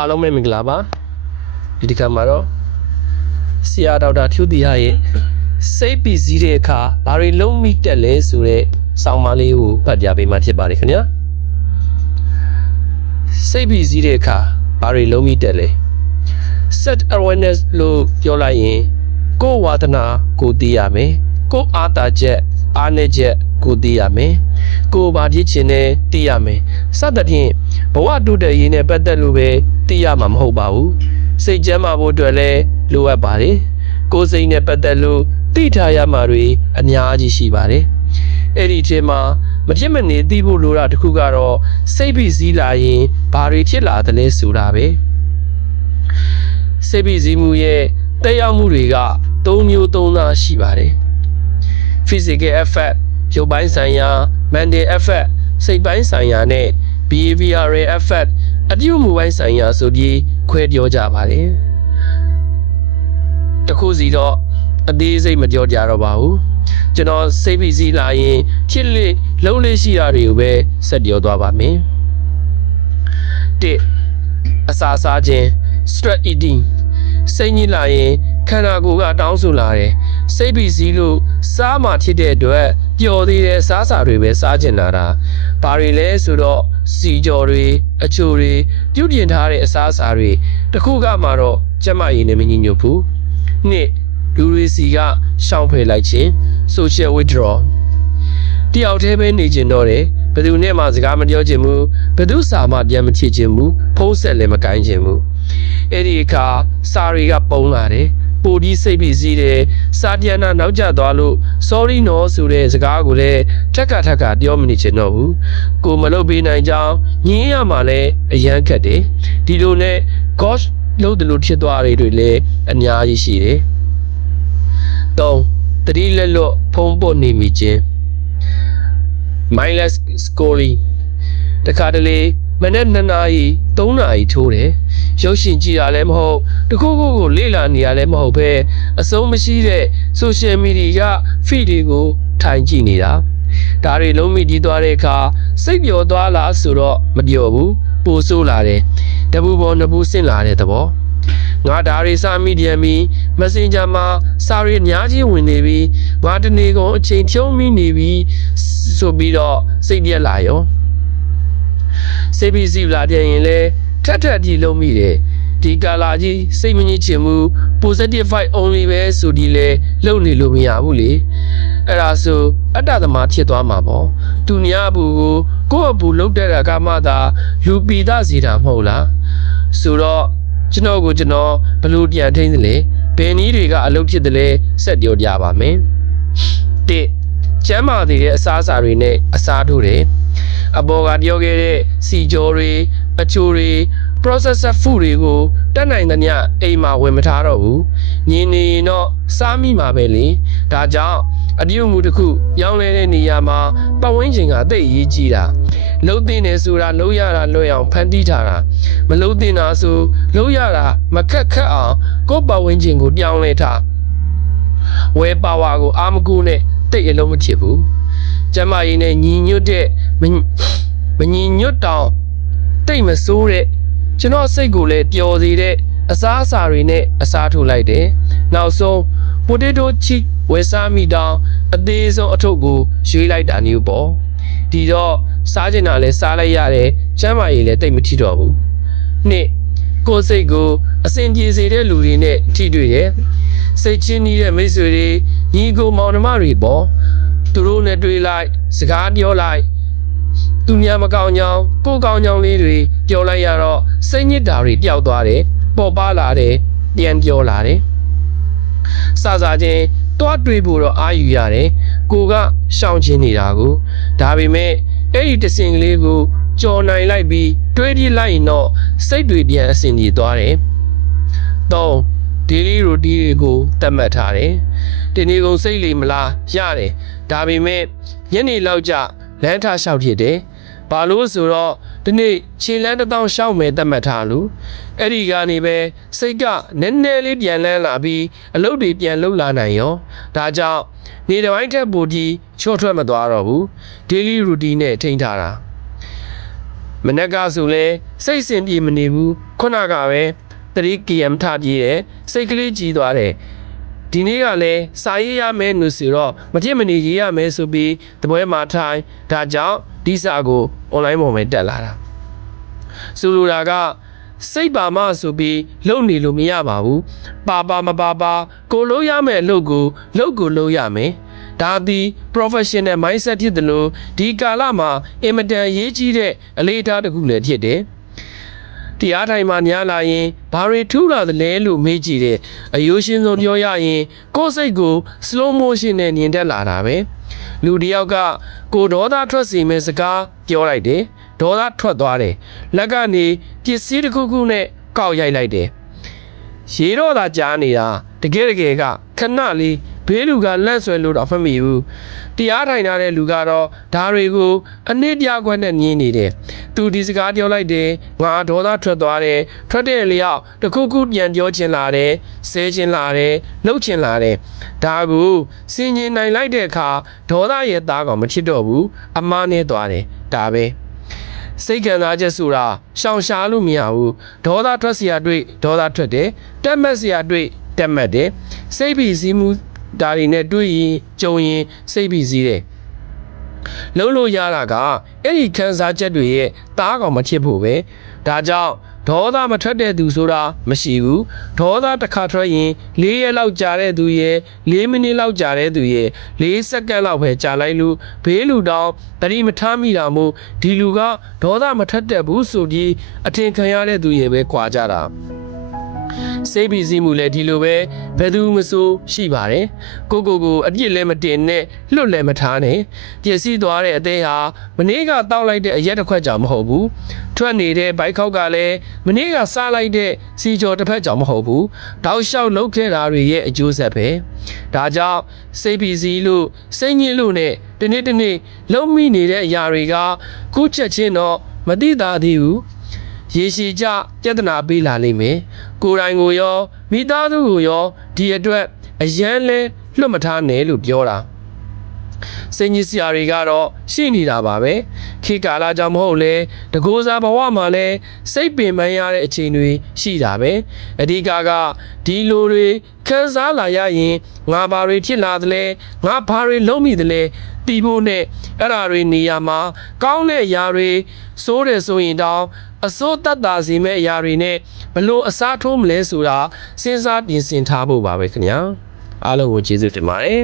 အားလုံးပဲမင်္ဂလာပါဒီတစ်ခါမှာတော့ဆရာဒေါက်တာဖြူတီဟာရဲ့စိတ်ပီစည်းတဲ့အခါဘာတွေလုံးမိတက်လဲဆိုတဲ့ဆောင်းပါးလေးကိုဖတ်ပြပေးမှာဖြစ်ပါတယ်ခင်ဗျာစိတ်ပီစည်းတဲ့အခါဘာတွေလုံးမိတက်လဲ set awareness လို့ပြောလိုက်ရင်ကိုယ်ဝါသနာကိုသိရမယ်ကိုယ်အားတာချက်အားနည်းချက်ကိုသိရမယ်ကိုယ်ဘာဖြစ်ချင်လဲသိရမယ်စသဖြင့်ဘဝတိုးတက်ရေးနဲ့ပတ်သက်လို့ပဲသိရမှာမဟုတ်ပါဘူးစိတ်ကျန်းမာဖို့အတွက်လည်းလိုအပ်ပါတယ်ကိုယ်စိတ်နဲ့ပတ်သက်လို့သိထားရမှာတွေအများကြီးရှိပါတယ်အဲ့ဒီထဲမှာမဖြစ်မနေသိဖို့လိုတာတစ်ခုကတော့စိတ်ဖိစီးလာရင်ဘာတွေဖြစ်လာသလဲဆိုတာပဲစိတ်ဖိစီးမှုရဲ့တက်ရောက်မှုတွေက၃မျိုး၃သားရှိပါတယ် physical effect ရုပ်ပိုင်းဆိုင်ရာ mental effect စိတ်ပိုင်းဆိုင်ရာနဲ့ behavioral effect အပြုအမူပိုင်းဆိုင်ရာဆိုပြီးခွဲပြောကြပါတယ်တခုစီတော့အသေးစိတ်မပြောကြတော့ပါဘူးကျွန်တော်စိတ်ဖိစီးလာရင်ဖြစ်လေလုံးလေးရှိတာတွေကိုပဲဆက်ပြောသွားပါမယ်1အစာစားခြင်း stress eating စိတ်ညစ်လာရင်ခန္ဓာကိုယ်ကတောင်းဆိုလာတယ်စိတ်ဖိစီးလို့စားမှဖြစ်တဲ့အတွက်ပျော်သေးတဲ့စားစာတွေပဲစားကျင်လာတာဘာတွေလဲဆိုတော့စီကြော်တွေအချိုတွေပြုတ်ပြင်ထားတဲ့အစားအစာတွေတခုကမှတော့ကျမရည်နဲ့မညီညွတ်ဘူးနှစ်လူတွေစီကရှောင်ဖယ်လိုက်ခြင်း social withdrawal တယောက်တည်းပဲနေကျင်တော့တယ်ဘယ်သူနဲ့မှစကားမပြောချင်ဘူးဘယ်သူစာမှပြန်မချစ်ချင်ဘူးဖုံးဆက်လည်းမကိုင်းချင်ဘူးအဲ့ဒီအခါစာတွေကပုံလာတယ်ပိုဒီစိတ်ဖိစီးတယ်စာပြန်တာနောက်ကျသွားလို့ sorry နော်ဆိုတဲ့စကားကိုလည်းထက်ကပြောမနေချင်တော့ဘူးကိုမလုပ်ပေးနိုင်ကြောင်းညင်းရမှလည်းအရန်ခက်တယ်ဒီလိုနဲ့ gosh လို့တလို့ဖြစ်သွားတွေလည်းအများကြီးရှိတယ်3တတိလက်လွတ်ဖုံးပုတ်နေမိခြင်း mindless scrolling တခါတလေမနေ့2နာရီ3နာရီထိုးတယ်ရုပ်ရှင်ကြည့်တာလည်းမဟုတ်တခုခုကိုလေ့လာနေရလည်းမဟုတ်ပဲအဆုံးမရှိတဲ့ social media feed တွေကိုထိုင်ကြည့်နေတာဒါတွေလုံးမိတီးသွားတဲ့အခါစိတ်ပျော်သွားလားဆိုတော့မပျော်ဘူးပိုဆိုးလာတယ်တပူပေါ်နှစ်ပူဆင့်လာတဲ့သဘောငါဒါတွေစာမီဒီယာမီ Messenger မှာစာတွေအများကြီးဝင်နေပြီးငါတနေကုန်အချိန်ဖြုံးမိနေပြီးဆိုပြီးတော့စိတ်ပြက်လာရောစိတ်ဖိစီးလာပြန်ရင်လည်းထက်ကြည့်လုံးမိတယ်ဒီကာလာကြီးစိတ်မငြိချင်ဘူး positive vibe only ပဲဆိုဒီလေလုံနေလို့မရဘူးလေအဲ့ဒါဆိုအတ္တသမားဖြစ်သွားမှာပေါ့သူများဘူးကိုယ့်အပူလုံးတဲ့ကမှသာလူပီသားစီတာမဟုတ်လားဆိုတော့ကျွန်တော်ဘယ်လိုပြန်ထိန်းသလဲဘယ်နည်းတွေကအလုပ်ဖြစ်သလဲဆက်ပြောပြပါမယ်1ကျမ်းမာသေးတဲ့အစားအစာတွေနဲ့အစားထိုးတယ်အပေါ်ကပြောခဲ့တဲ့စီကြောတွေအချိုတွေ processed food တွေကိုတက်နိုင်သမျှအိမ်မှာဝင်မထားတော့ဘူးညင်နေရင်တော့စားမိမှာပဲလေဒါကြောင့်အပြုအမူတစ်ခုပြောင်းလဲတဲ့နေရာမှာပတ်ဝန်းကျင်ကသိအရေးကြီးတာလှုပ်တင်နေဆိုတာလှုပ်ရတာလွှဲအောင်ဖန်တီးထားတာမလှုပ်တင်တာဆိုလှုပ်ရတာမခက်အောင်ကိုယ့်ပတ်ဝန်းကျင်ကိုပြောင်းလဲထားဝဲပါဝါကိုအာမကူနဲ့တိတ်အလုံးမဖြစ်ဘူးကျမရင်းနဲ့ညီညွတ်တဲ့မညီညွတ်တောင်တိတ်မဆိုးတဲ့ကျွန်တော်စိတ်ကိုလည်းပျော်စေတဲ့အစားအစာတွေနဲ့အစားထိုးလိုက်တယ်နောက်ဆုံး potato chip ဝယ်စားမိတောင်အသေးဆုံးအထုပ်ကိုရွေးလိုက်တာမျိုးပေါ့ဒီတော့စားကျင်တာလည်းစားလိုက်ရတယ်ကျမ်းမာရေးလည်းတိတ်မထီတော့ဘူးနှစ်ကိုယ်စိတ်ကိုအစဉ်ပြေစေတဲ့လူတွေနဲ့ထိတွေ့တယ်စိတ်ချင်းနေတဲ့မိတ်ဆွေတွေညီကိုမောင်နှမတွေပေါ့သူတို့နဲ့တွေ့လိုက်စကားပြောလိုက်သူများမကောင်းကြောင်းကိုကောင်းကြောင်းလေးတွေပြောလိုက်ရတော့စိတ်ညစ်တာတွေပျောက်သွားတယ်ပေါ်ပါလာတယ်ပြန်ပြောလာတယ်စားချင်းတွားတွေ့ဖို့တော့အာယူရတယ်ကိုကရှောင်ချင်းနေတာကိုဒါပေမဲ့အဲ့ဒီတစင်ကလေးကိုကြော်နိုင်လိုက်ပြီးတွေးပြလိုက်ရင်တော့စိတ်တွေပြန်အဆင်ပြေသွားတယ်3 daily routine တွေကိုသတ်မှတ်ထားတယ်ဒီနေ့ကုန်စိတ်လေမလားရတယ်ဒါပေမဲ့ညနေလောက်ကျလမ်းထားလျှောက်ဖြစ်တယ်ဘာလို့ဆိုတော့ဒီနေ့ခြေလမ်းတစ်တောင်းရှောက်မယ်သတ်မှတ်ထားလို့အဲ့ဒီကနေပဲစိတ်ကနည်းနည်းလေးပြန်လန်းလာပြီးအလုပ်တွေပြန်လုပ်လာနိုင်ရောဒါကြောင့်နေတစ်ပိုင်းထက်ပိုပြီးချော့ထွက်မသွားတော့ဘူး daily routine နဲ့ထိန်းထားတာ မနက်ကဆိုလဲစိတ်စင်ပြေမနေဘူးခုနကပဲ3km ထပြေးတယ်စိတ်ကလေးကြီးသွားတယ်ဒီနေ့ကလည်းစာရေးရမယ်လို့ဆိုတော့မဖြစ်မနေရေးရမယ်ဆိုပြီးတပွဲမှာထိုင်ဒါကြောင့်ဒီစာကို online ပေါ်မှာတက်လာတာဆိုလိုတာကစိတ်ပါမဆိုပြီးလုံနေလို့မရပါဘူးပါမပါကိုလို့ရမယ်လို့ကိုလို့ရမယ်ဒါသည် professional mindset ဖြစ်တယ်လို့ဒီကာလမှာအင်မတန်ရေးကြီးတဲ့အလေးထားတစ်ခုလည်းဖြစ်တယ်တရားထိုင်မှာညားလာရင်ဘာတွေထူးလာသလဲလို့မေးကြည့်တယ်အယိုးရှင်းဆုံးပြောရရင်ကိုယ်စိတ်ကို slow motion နဲ့ညင်တက်လာတာပဲလူတယောက်ကကိုဒေါသထွက်စေမဲ့စကားပြောလိုက်တယ်ဒေါသထွက်သွားတယ်လက်ကနေပစ္စည်းတစ်ခုခုနဲ့ကောက်ရိုက်လိုက်တယ်ရေတော့သာကြားနေတာတကယ်ကခဏလေးဘေးလူကလန့်ဆွဲလို့တော့မမီဘူးတရားထိုင်ထားတဲ့လူကတော့ဓာတွေကိုအနစ်ပြခွက်နဲ့မြင်နေတယ်သူဒီစကားပြောလိုက်တယ်ငါဒေါသထွက်သွားတယ်ထွက်တဲ့လျောက်တခုခုပြန်ပြောချင်လာတယ်ဆဲချင်လာတယ်လှုပ်ချင်လာတယ်ဒါကိုစင်ញင်နိုင်လိုက်တဲ့အခါဒေါသရဲ့သားကောင်မဖြစ်တော့ဘူးအမားနဲ့သွားတယ်ဒါပဲစိတ်ခံစားချက်ဆိုတာရှောင်ရှားလို့မရဘူးဒေါသထွက်เสียတွေ့ဒေါသထွက်တယ်တက်မက်เสียတွေ့တက်မက်တယ်စိတ်ပြီးစီးမှုဒါတွေနဲ့တွေ့ရင်ကြုံရင်စိတ်ပြီးစီးတယ်လုံးလို့ရတာကအဲ့ဒီခံစားချက်တွေရဲ့တားကောင်မဖြစ်ဖို့ပဲဒါကြောင့်ဒေါသမထွက်တဲ့သူဆိုတာမရှိဘူးဒေါသတစ်ခါထွက်ရင်4ရက်လောက်ကြာတဲ့သူရဲ့4မိနစ်လောက်ကြာတဲ့သူရဲ့4စက္ကန့်လောက်ပဲကြာလိုက်လို့ဘေးလူတောင်တတိမထားမိတာမို့ဒီလူကဒေါသမထွက်တတ်ဘူးဆိုပြီးအထင်ခံရတဲ့သူရဲ့ပဲခွာကြတာစိတ်ပြီးစီးမှုလည်းဒီလိုပဲဘယ်သူမဆိုရှိပါတယ်ကိုအပြစ်လည်းမတင်နဲ့လွတ်လည်းမထားနဲ့ပျက်စီးသွားတဲ့အသေးဟာမနေ့ကတောက်လိုက်တဲ့အရက်တစ်ခွက်ကြောင့်မဟုတ်ဘူးထွက်နေတဲ့ဘိုက်ခောက်ကလည်းမနေ့ကစားလိုက်တဲ့စီကျော်တစ်ဖက်ကြောင့်မဟုတ်ဘူးတောက်လျှောက်လုပ်ခဲ့တာတွေရဲ့အကျိုးဆက်ပဲဒါကြောင့်စိတ်ပြီးစီးလို့စိတ်ညစ်လို့နဲ့တနေ့လုံးမိနေတဲ့အရာတွေကခုချက်ချင်းတော့မသိတာသေးဘူးရေရှည်ကြပြဿနာပေးလာလိမ့်မယ်ကိုယ်တိုင်ကိုရောမိသားစုကိုရောဒီအတွက်အရန်လဲလွတ်မထားနဲ့လို့ပြောတာစိတ်ညစ်စရာတွေကတော့ရှိနေတာပါပဲခေတ်ကာလကြောင့်မဟုတ်လဲတကိုးစားဘဝမှာလဲစိတ်ပင်ပန်းရတဲ့အချိန်တွေရှိတာပဲအဓိကကဒီလိုတွေခံစားလာရရင်ငါဘာတွေဖြစ်လာသလဲငါဘာတွေလုံးမိသလဲတီးဖို့နဲ့အဲ့ဓာတွေနေရာမှာကောင်းတဲ့အရာတွေစိုးတယ်ဆိုရင်တောင်အစိုးတတ်တာစီမဲ့အရာတွေနဲ့ဘလို့အစားထိုးမလဲဆိုတာစဉ်းစားပြင်ဆင်ထားဖို့ပါပဲခင်ဗျာအားလုံးကိုကျေးဇူးတင်ပါတယ်